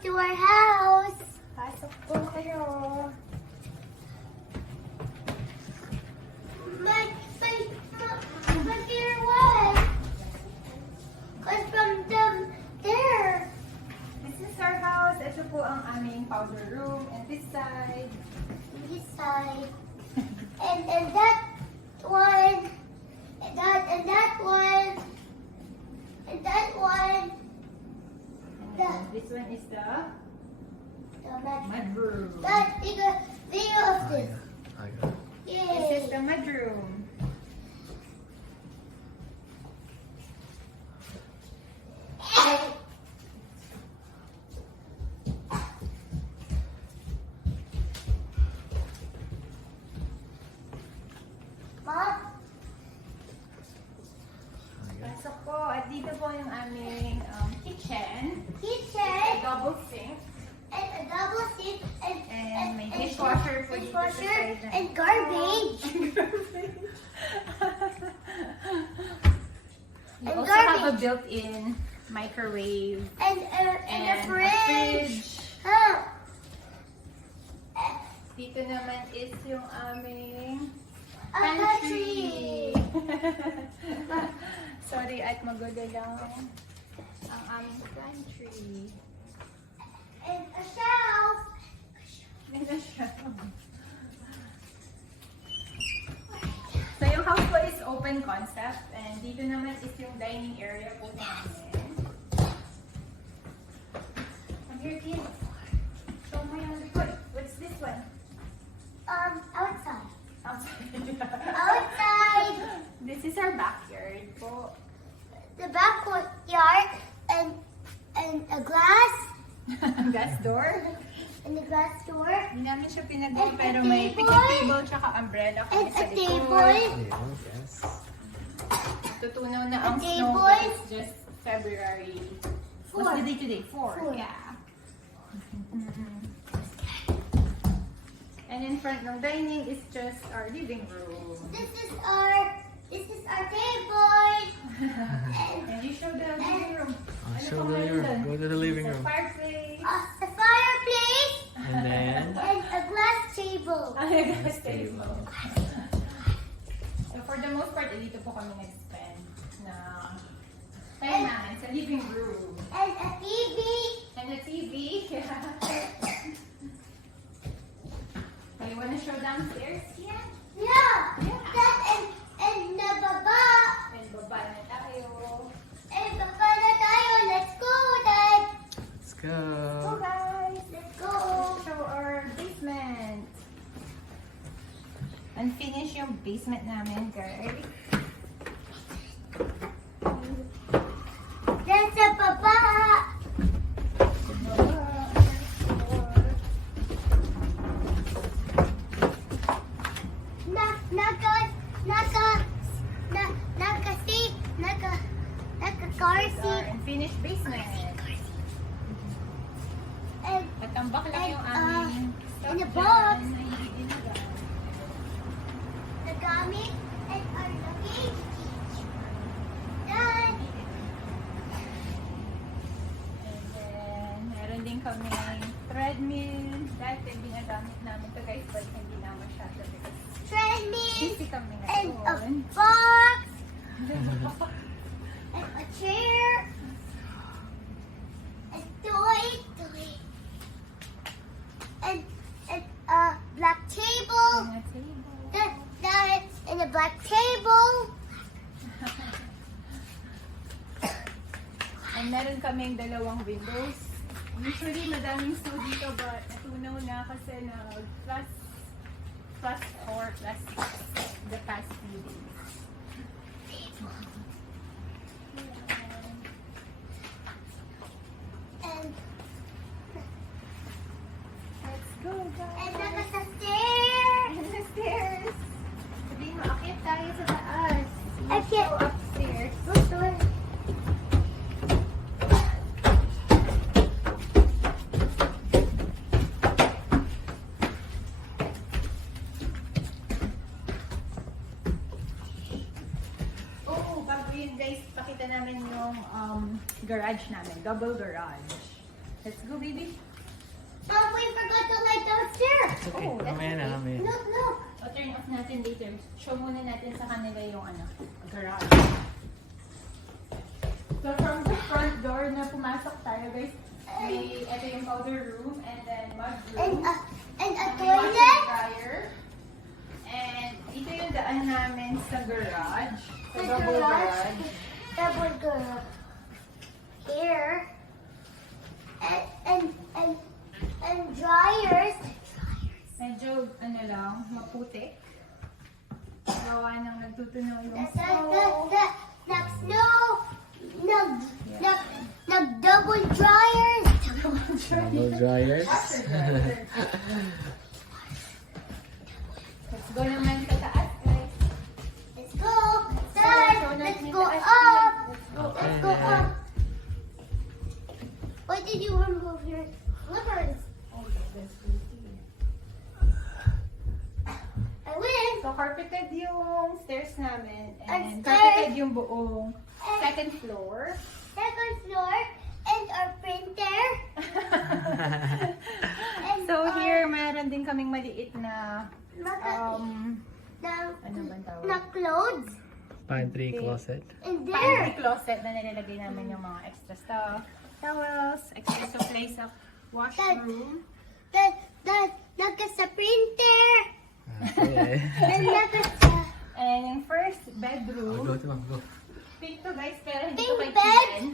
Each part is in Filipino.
Welcome to our house. Pasok po kayo. But there was. Cause from there. This is our house. Ito po ang aming powder room. And this side. This side. and that one. And that one. And that one. And this one is the mudroom. That video of this. I got it. This Yay. is the mudroom. Mom, Pasok po. At dito po yung aming kitchen. A kitchen double sink. and a double sink And may dishwasher po dito sa dishwasher side na and ito. garbage. We And also have a garbage. built-in microwave And a fridge. Huh. Dito naman is yung aming A pantry. Sorry at magulo lang ang aming pantry. And a shelf. Ganda siya. So yung house po is open concept and dito naman is yung dining area po namin. Come here, kids. Show mo yung likod. What's this one? Outside. Outside. Outside. This is our backyard po. The back yard and a glass Gas door. and the glass door Hindi namin siya pinagawa And a pero may table. picnic table tsaka umbrella kami and sa a likod. table. Yes. Tutunaw na ang A snow table. but it's just February. Four. What's the day today? Four. Four. Yeah. Mhm. And in front ng dining is just our living room. This is our table. And you show the living room. Ano Show pang the living meron room. Go to the living doon? room. Sa fireplace. A fireplace And then and a glass table. Ay, gas table. So for the most part, dito po kami nag-spend na time namin sa living room. And a TV. And the TV. Oh, you wanna show downstairs? Yeah. Yeah. Yeah. That and the baba. And baba na tayo. And baba na tayo. Let's go, Dad. let's go. So guys, Let's go. let's show our basement. Unfinished yung basement namin, guys. That's a baba. Naka car Our seat. unfinished basement. And At tambak lang yung And, aming stuff in a dyan box. na hindi ginagawa. the gamit and our luggage. Dad. And then, meron din kami treadmill. Dati ginagamit namin to guys, but hindi na masyado because Treadmill. busy kami And a ngayon. box. And a chair. A toy. And a black table. Mga table. That and a black table. And meron kaming dalawang windows. Usually, madaming snow dito, but natunaw na kasi plus 4, plus 6 the past few days. And Let's go, guys! and naka sa stairs. And the stairs! Sabihin mo, akit tayo sa taas. Akit. Let's go upstairs. What's the one? Oh, bago yun guys, pakita namin yung garage namin. Double garage. Let's go, baby. Mom, we forgot to light downstairs. It's okay. Oh, that's Mamaya na, okay. mamaya. Look, look. O, turn off natin later. Show muna natin sa kanila yung garage. So, from the front door na pumasok tayo, guys, ito yung powder room, and then mud room. And a May washer toilet. dryer. And ito yung daan namin sa garage. Sa The double garage. garage. Double garage. Here. And dryers. Medyo, maputi. Gawa ng nagtutunaw yung That snow. snow. Double dryers. Double dryers. Washer dryer. Let's go naman sa taas, guys. Let's go. Dad, let's go up. Let's go up. Why did you remove your slippers? Oh, that's pretty. I win. So, carpeted yung stairs namin. And And carpeted yung buong second floor. Second floor. And our printer. And So, here, meron din kaming maliit na, ano bang tawag? na clothes. Pantry, closet. And Pantry there. closet na nilalagay namin yung mga extra stuff. Towels, extra supplies sa washroom. Nakas sa printer. Okay. And nakas sa And yung first Oh, bedroom, go, Timang, go. pink to guys, pero hindi Pink ko kay bed? Kian.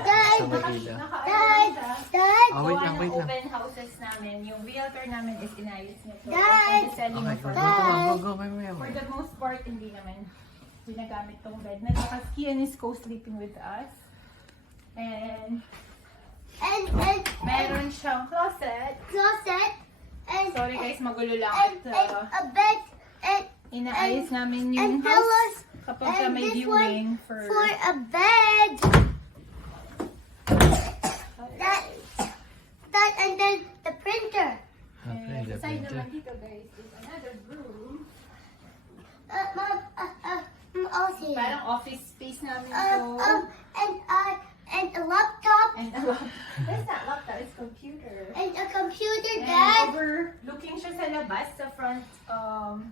Dad. Sa Manila. Naka-ano siya. Dad. Oh, wait Gawa lang, ng wait lang. open houses namin. Yung realtor namin is inayos niya. So, Dad! for the selling Okay, of go, our go, Timang, go, go, mamaya, For mamaya. the most part, hindi naman ginagamit tong bed na because Kian is co-sleeping with us. And And meron siyang closet. closet. And Sorry guys, magulo lang. and At a bed. And inaayos namin and yung pillows. house kapag And may this viewing one for... for a bed. That and then the printer. Okay, And the aside printer. naman dito guys is another room. Mom, I'll see. Parang office space namin Um, to. and a laptop And a laptop. That's not laptop, it's computer. and a computer, And Dad. overlooking siya sa labas, sa front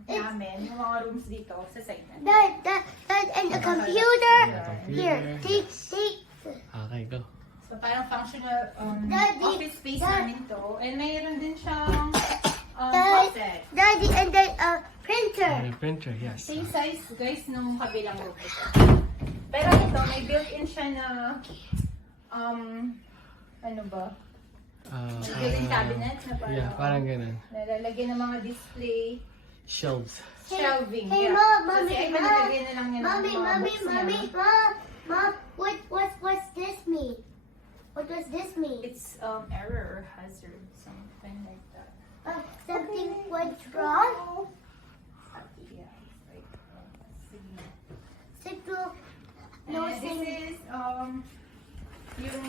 namin, yung mga rooms dito, sa side natin. Dad, and a computer. Yeah, Here, computer. take. Okay, go. So parang functional Daddy, office space Dad. namin to. And mayroon din siyang Dad, closet. Daddy, and then a printer. And a printer, yes. Same size guys nung kabilang room ito. Pero ito, may built-in siya na ano ba? May built-in cabinet na parang, Yeah, parang ganun. nalalagyan ng mga display Shelves. shelving. Hey, yeah. Mom, Kasi Mommy, ay malalagyan na lang niya ng Mommy, mga Mommy, books niya. Mom, what's this mean? What does this mean? It's error or hazard, something like that. Something went wrong? Yeah, right. Sige. Signal, no And this signal. is yung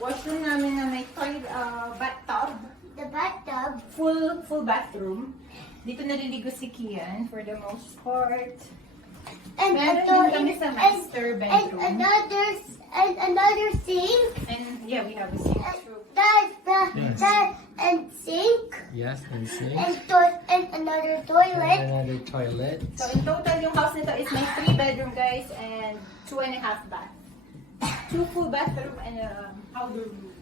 washroom namin na may bathtub, The bathtub. full bathroom. Dito naliligo si Kian for the most part. And Meron din kami sa master bedroom. And another sink. And yeah, we have a sink And too. Yes. and sink. Yes, and sink. And another toilet. And another toilet. So in total, yung house nito is may 3 bedroom guys and 2.5 bath. 2 full bathroom and a powder room.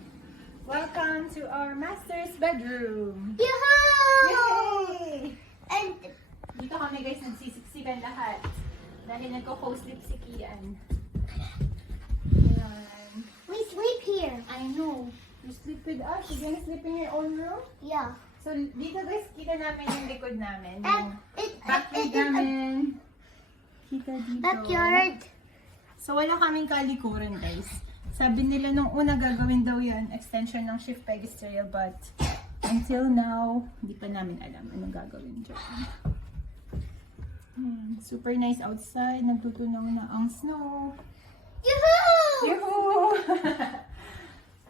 Welcome to our master's bedroom. Yoo-hoo! Yay! And Dito kami guys nagsisiksikan lahat. Dahil nagko-co-sleep si Kian. Ayan. we sleep here. I know. You sleep with us. You're gonna sleep in your own room? Yeah. So dito guys, kita namin yung likod namin. And Yung backyard namin. Kita dito. backyard. So wala kaming kalikuran guys. Sabi nila nung una gagawin daw yan, extension ng Shift Pegasus Trail, but until now, hindi pa namin alam anong gagawin dyan. Super nice outside, nagtutunaw na ang snow. Yoo-hoo! Yoo-hoo!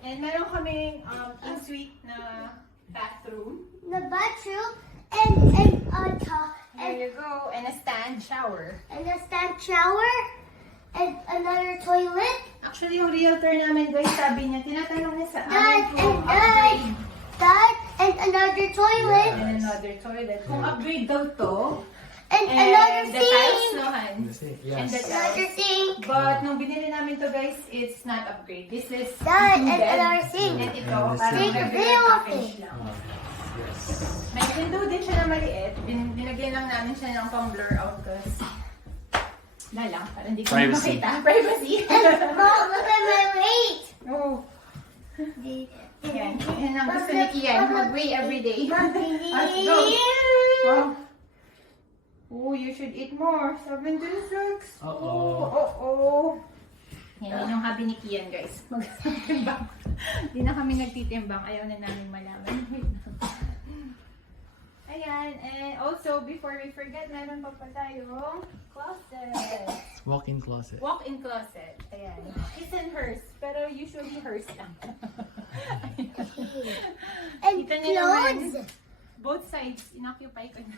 And meron kaming in-suite na bathroom. The bathroom and There you go. And a stand shower. a stand shower and another toilet. Actually, yung realtor namin, guys, sabi niya, tinatanong niya sa Dad, amin kung and upgrade Dad, and another toilet. and another toilet. Kung upgrade daw to, And another the tiles, sink. Lohan. That's it. And the Yes. Another tiles. sink. But nung binili namin to, guys, it's not upgrade. This is Dad, and included. another sink. And ito, And the parang sink. regular package lang. Yes. May window din siya na maliit. Binagyan lang namin siya ng pang blur out kasi na lang, para hindi ko Privacy. makita. Privacy. Mom, look at my weight. Oh, yan. Yan ang gusto ni Kian. Mag-weigh every day. Let's go. Oh. Oh, you should eat more. 76. Uh-oh. Oh. Yan yung habi ni Kian, guys. Mag-timbang. Hindi na kami nagtitimbang. Ayaw na namin malaman. Ayan. And also, before we forget, meron pa tayong closet. Walk-in closet. Walk-in closet. Ayan. His and hers. Pero usually hers lang. And Kita niyo naman. clothes. Both sides, inoccupy ko na.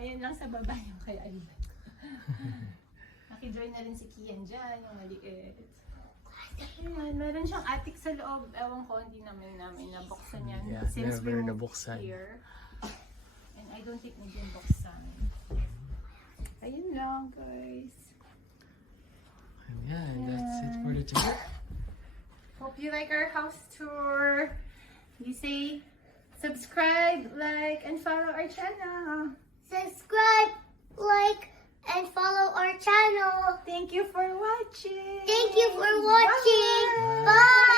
Ayan lang sa baba yung kay Alba. Nakijoin na rin si Kian dyan, yung maliit. Ayan, meron siyang attic sa loob. Ewan ko, hindi namin nabuksan yan. Yeah, Since never we moved nabuksan. here. And I don't think hindi buksan. Ayun lang, guys. And yeah, and that's it for the tour. Hope you like our house tour. You say, subscribe, like, and follow our channel. Subscribe, like, and follow our channel. Thank you for watching. Thank you for watching. Bye.